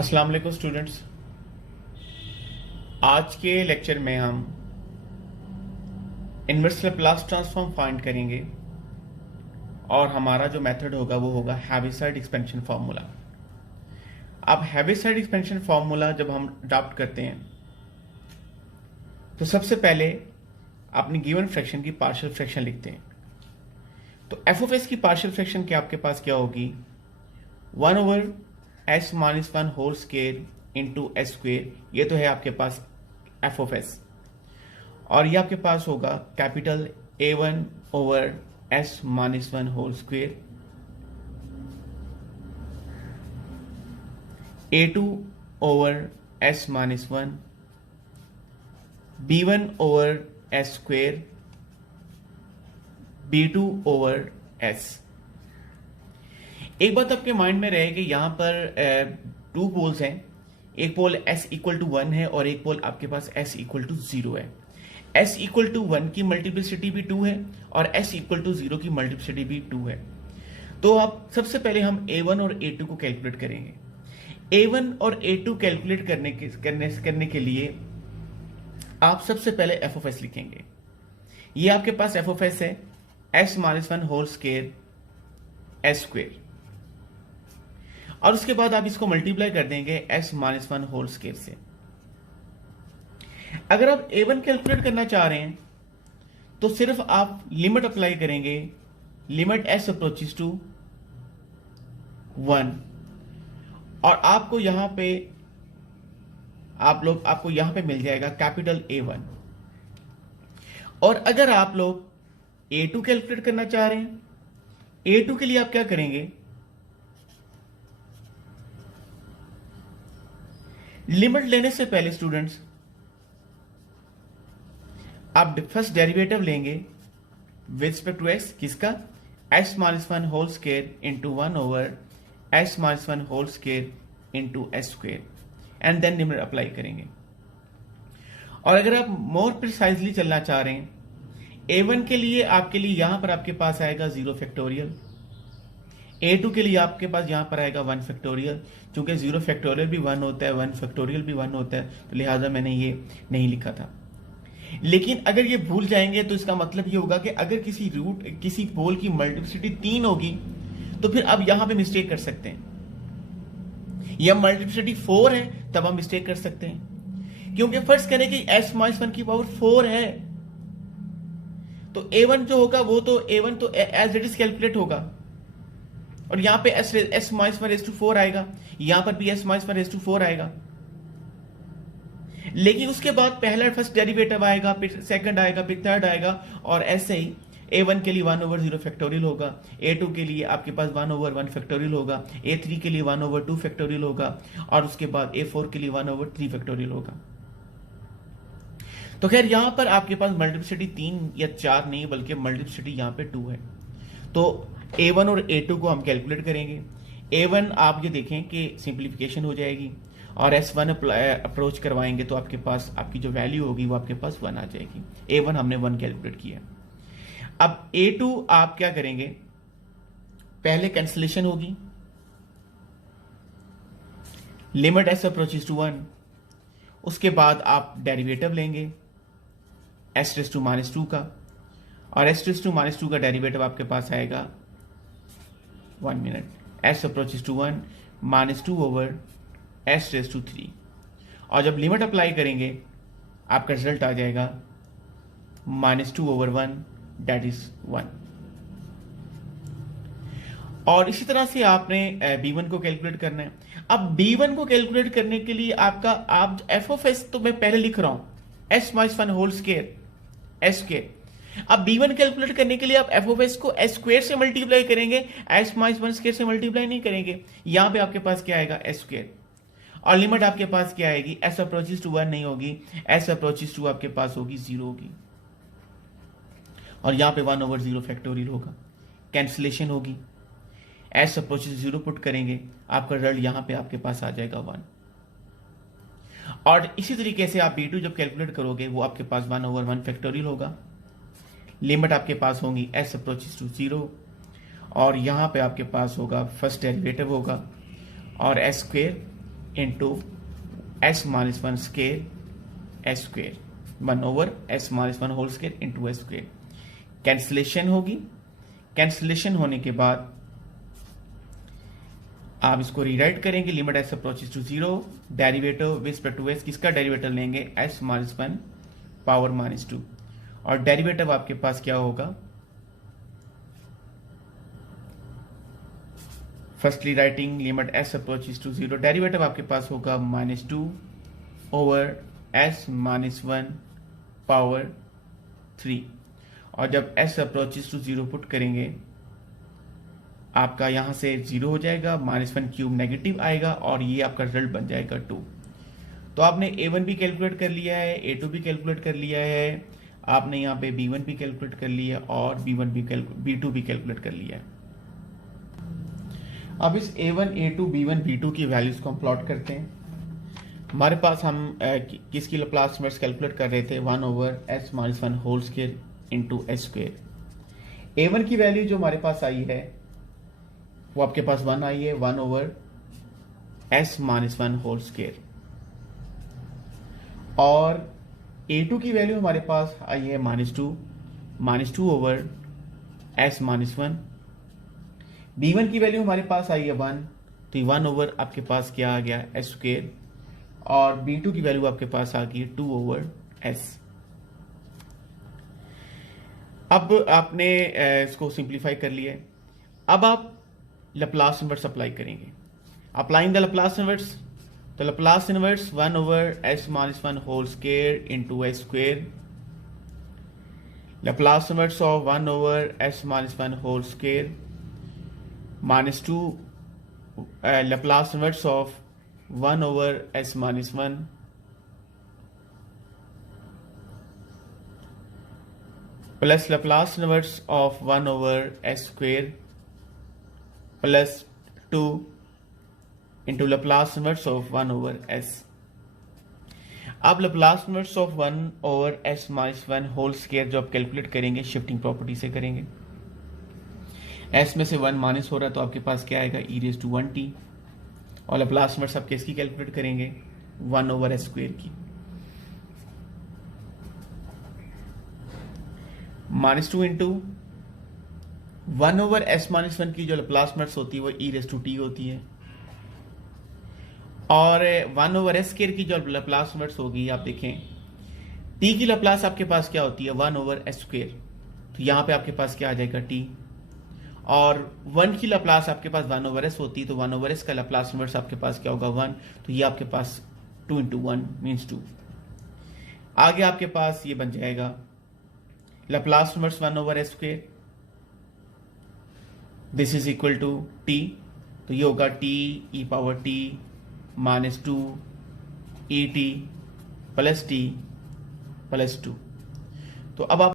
अस्सलाम वालेकुम स्टूडेंट्स। आज के लेक्चर में हम इनवर्स लैप्लास ट्रांसफॉर्म फाइंड करेंगे और हमारा जो मेथड होगा वो होगा हैविसाइड एक्सपेंशन फार्मूला। अब हैविसाइड एक्सपेंशन फार्मूला जब हम अडॉप्ट करते हैं तो सबसे पहले अपनी गिवन फ्रैक्शन की पार्शियल फ्रैक्शन लिखते हैं। तो एफ ऑफ एस की पार्शियल फ्रैक्शन के आपके पास क्या होगी, 1/s-1 whole square into S square. ये तो है आपके पास एफ ऑफ एस, और ये आपके पास होगा capital A1/s-1 whole square, A2/s-1, B1/s square, B2/s। एक बात आपके माइंड में रहे कि यहां पर टू पोल्स हैं, एक पोल s इक्वल टू 1 है और एक पोल आपके पास s इक्वल टू 0 है। s इक्वल टू 1 की मल्टीप्लिसिटी भी 2 है और s इक्वल टू 0 की मल्टीप्लिसिटी भी 2 है। तो अब सबसे पहले हम a1 और a2 को कैलकुलेट करेंगे। a1 और a2 कैलकुलेट करने के लिए आप सबसे पहले एफ ऑफ एस लिखेंगे। ये आपके पास एफ ऑफ एस है s-1 whole square S square, और उसके बाद आप इसको मल्टीप्लाई कर देंगे s-1 होल स्क्वायर से। अगर आप a1 कैलकुलेट करना चाह रहे हैं तो सिर्फ आप लिमिट अप्लाई करेंगे, लिमिट s अप्रोचेस टू 1, और आपको यहां पे मिल जाएगा कैपिटल A1। और अगर आप लोग A2 कैलकुलेट करना चाह रहे हैं, A2 के लिए आप क्या करेंगे, लिमिट लेने से पहले स्टूडेंट्स आप फर्स्ट डेरिवेटिव लेंगे विद रिस्पेक्ट टू x, किसका, s-1 whole square into 1/s-1 whole square into S square, and then limit apply करेंगे। और अगर आप मोर प्रिसाइजली चलना चाह रहे हैं, a1 के लिए आपके लिए यहां पर आपके पास आएगा 0 फैक्टोरियल, a2 के लिए आपके पास यहां पर आएगा 1 फैक्टोरियल। चूंकि 0 फैक्टोरियल भी 1 होता है, 1 फैक्टोरियल भी 1 होता है, तो लिहाजा मैंने ये नहीं लिखा था। लेकिन अगर ये भूल जाएंगे तो इसका मतलब ये होगा कि अगर किसी पोल की मल्टीप्लिसिटी 3 होगी तो फिर अब यहां पे मिस्टेक कर सकते हैं, या मल्टीप्लिसिटी 4 है तब हम मिस्टेक कर सकते हैं, क्योंकि फर्स्ट करें कि s-1 की पावर 4 है, तो a1 जो होगा वो तो a1 तो एज इट इज कैलकुलेट होगा, और यहां पे s-4 आएगा, यहां पर भी s-4 आएगा। लेकिन उसके बाद पहला फर्स्ट डेरिवेटिव आएगा, फिर सेकंड आएगा, फिर थर्ड आएगा, और ऐसे ही a1 के लिए 1/0 फैक्टोरियल होगा, a2 के लिए आपके पास 1/1 फैक्टोरियल होगा, a3 के लिए 1/2 फैक्टोरियल होगा, और उसके बाद a4 के लिए 1/3 फैक्टोरियल होगा। तो खैर यहां पर आपके पास मल्टीप्लिसिटी 3 या 4 नहीं बल्कि मल्टीप्लिसिटी यहां पे 2 है। तो a1 और a2 को हम कैलकुलेट करेंगे। a1 आप ये देखें कि सिंप्लीफिकेशन हो जाएगी, और s1 अप्रोच करवाएंगे तो आपके पास आपकी जो वैल्यू होगी वो आपके पास 1 आ जाएगी। a1 हमने 1 कैलकुलेट किया। अब a2 आप क्या करेंगे, पहले कैंसिलेशन होगी, लिमिट s अप्रोचेस टू 1, उसके बाद आप डेरिवेटिव लेंगे s⁻² का, और s⁻² का डेरिवेटिव आपके पास आएगा 1 minute, s approaches to 1 -2/s⁻3, और जब लिमिट अप्लाई करेंगे आपका रिजल्ट आ जाएगा -2/1 दैट इज 1। और इसी तरह से आपने b1 को कैलकुलेट करना है। अब b1 को कैलकुलेट करने के लिए आप एफ ऑफ एस तो मैं पहले लिख रहा हूं s-1 whole square S square. अब b1 कैलकुलेट करने के लिए आप एफ ऑफ एस को एस स्क्वायर से मल्टीप्लाई करेंगे, s-1 स्क्वायर से मल्टीप्लाई नहीं करेंगे। यहां पे आपके पास क्या आएगा, एस स्क्वायर, और लिमिट आपके पास क्या आएगी, s अप्रोचेस टू 1 नहीं होगी, s अप्रोचेस टू आपके पास होगी 0 होगी, और यहां पे 1/0 फैक्टोरियल होगा, कैंसिलेशन होगी, s अप्रोचेस 0 पुट करेंगे, आपका रिजल्ट यहां पे आपके पास आ जाएगा 1। और इसी तरीके से आप b2 जब कैलकुलेट करोगे वो आपके पास 1/1 फैक्टोरियल होगा, लिमिट आपके पास होंगी s अप्रोचेस टू 0, और यहां पे आपके पास होगा फर्स्ट डेरिवेटिव होगा और S square into S minus one square S square, 1/s minus one whole square into S square. Cancellation होगी। कैंसिलेशन होने के बाद आप इसको रीराइट करेंगे, limit S approaches to 0, derivative with respect to S, किसका डेरिवेटिव लेंगे, S minus one power minus two, और डेरिवेटिव आपके पास क्या होगा, firstly writing limit S approaches to 0, derivative आपके पास होगा minus two over S minus one power 3, और जब एस अप्रोचेस टू 0 पुट करेंगे आपका यहां से 0 हो जाएगा, माइनस वन क्यूब नेगेटिव आएगा, और ये आपका रिजल्ट बन जाएगा 2। तो आपने A1 भी कैलकुलेट कर लिया है, A2 भी कैलकुलेट कर लिया है, आपने यहाँ पे B1 भी कैलकुलेट कर लिया और B2 भी कैलकुलेट कर लिया है। अब इस A1, A2, B1, B2 की वैल्यूज को हम प्लॉट करते हैं। हमारे पास हम किसकी लाप्लास इनवर्स कैलकुलेट कर रहे थे, 1/s minus one whole square into S square. A1 की वैल्यू जो हमारे पास आई है वो आपके पास 1 आई है, 1/s minus one whole square, और A2 की वैल्यू हमारे पास आई है -2/s माइनस वन। B1 की वैल्यू हमारे पास आई है 1, तो 1 ओवर आपके पास क्या आ गया, एस स्क्वायर, और B2 की वैल्यू आपके पास आ गई 2/s। अब आपने इसको सिंप्लीफाई कर लिया। अब आप लाप्लास इनवर्स अप्लाई करेंगे। अप्लाइंग द लाप्लास इनवर्स, तो Laplace inverse 1/s minus one whole square into S square, Laplace inverse of 1/s minus one whole square minus 2 Laplace inverse of 1/s minus one plus Laplace inverse of 1/s square plus 2 into Laplace inverse of 1/s। अब Laplace inverse of 1/s minus one whole square जो आप calculate करेंगे shifting property से करेंगे। s में से 1 minus हो रहा है तो आपके पास क्या आएगा, e⁻1t, और लाप्लास इनवर्स आप किसकी कैलकुलेट करेंगे, 1/s स्क्वायर की। -2 इंटू 1/s माइनस वन की जो लाप्लास इनवर्स होती है वो e⁻t होती है, और 1/s स्क्वायर की जो लाप्लास इनवर्स होगी, आप देखें t की लाप्लास आपके पास क्या होती है, 1/s स्क्वायर, तो यहां पे आपके पास क्या आ जाएगा t, और 1 की लाप्लास आपके पास 1/s होती है, तो 1/s का लाप्लास इनवर्स आपके पास क्या होगा, 1, तो ये आपके पास 2 इंटू 1 मीन्स 2। आगे आपके पास ये बन जाएगा Laplace inverse 1/s square, this is equal to t, तो ये होगा t e⁻t minus 2 et plus t plus 2। तो अब आप